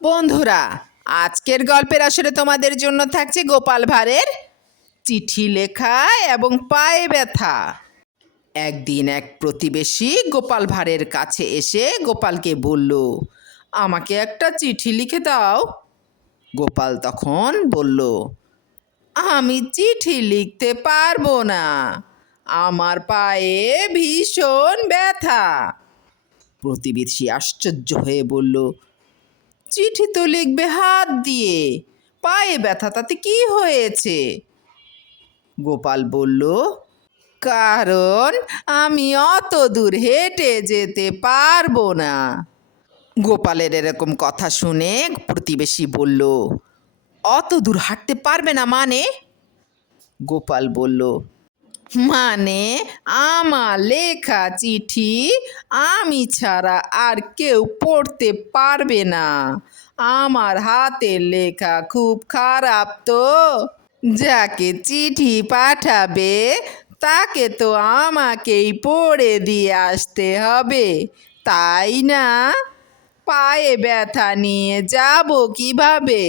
বন্ধুরা, আজকের গল্পের আসরে তোমাদের জন্য থাকছে গোপাল ভাঁড়ের চিঠি লেখা এবং পায়ে ব্যথা। একদিন এক প্রতিবেশী গোপাল ভাঁড়ের কাছে এসে গোপালকে বলল, আমাকে একটা চিঠি লিখে দাও। গোপাল তখন বলল, আমি চিঠি লিখতে পারবো না, আমার পায়ে ভীষণ ব্যথা। প্রতিবেশী আশ্চর্য হয়ে বলল, চিঠি তো লিখবে হাত দিয়ে, পায়ে ব্যথা তাতে কি হয়েছে? গোপাল বলল, কারণ আমি অত দূর হেঁটে যেতে পারবো না। গোপালের এরকম কথা শুনে প্রতিবেশী বলল, অত দূর হাঁটতে পারবে না মানে? গোপাল বলল, মানে আমার লেখা চিঠি আমি ছাড়া আর কেউ পড়তে পারবে না। আমার হাতের লেখা খুব খারাপ তো, যাকে চিঠি পাঠাবে তাকে তো আমাকেই পড়ে দিয়ে আসতে হবে, তাই না? পায়ে ব্যথা নিয়ে যাব কিভাবে?